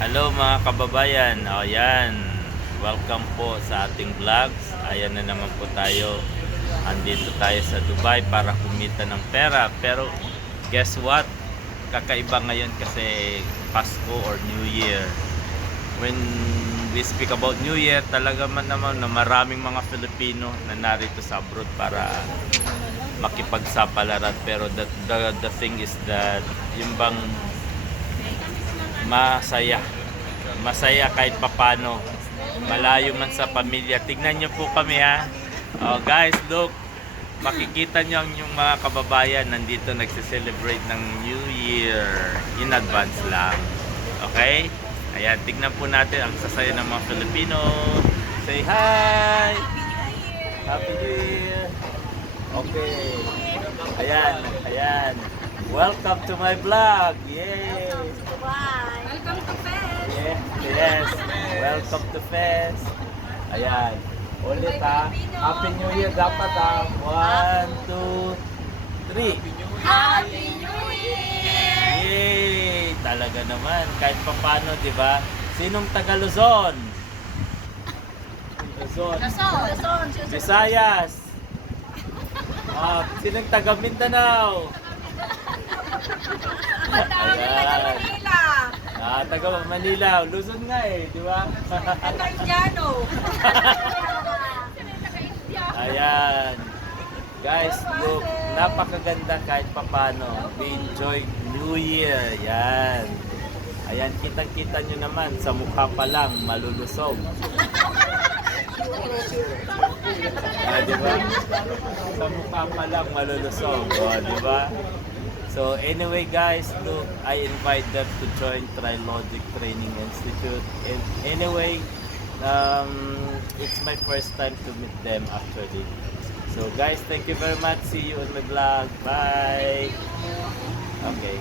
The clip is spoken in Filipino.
Hello mga kababayan, ayan, welcome po sa ating vlogs. Ayan na naman po tayo, andito tayo sa Dubai para kumita ng pera. Pero guess what, kakaiba ngayon kasi Pasko or New Year. When we speak about New Year, talaga man naman na maraming mga Filipino na narito sa abroad para makipagsapalaran. Pero the thing is that yung bang masaya kahit papano, malayo man sa pamilya. Tignan nyo po kami ha. Oh, guys, look, makikita nyo yung mga kababayan nandito nagse-celebrate ng New Year in advance lang. Okay? Ayan, tignan po natin ang sasaya ng mga Filipino. Say hi! Happy New Year! Okay. Ayan. Welcome to my vlog. Yay! Welcome to Fest! Yes. Welcome to Fest. Ayan. Ulit ha. Happy New Year dapat ha. 1, 2, 3. Happy New Year! Yay! Talaga naman. Kahit papano, di ba? Sinong taga Luzon? Luzon. Luzon! Visayas. Sinong taga Mindanao? Madami taga Manila! Taga Manila. Luzon nga eh, di ba? Taga Indiano! Ayan. Guys, look, napakaganda kahit papano. We enjoy New Year. Yan. Ayan, kitang-kita nyo naman, sa mukha pa lang, malulusog. Diba? Sa mukha pa lang, malulusog. Diba? So, anyway guys, look, I invite them to join Trilogic Training Institute. And anyway, it's my first time to meet them actually. So guys, thank you very much. See you on my vlog. Bye. Okay.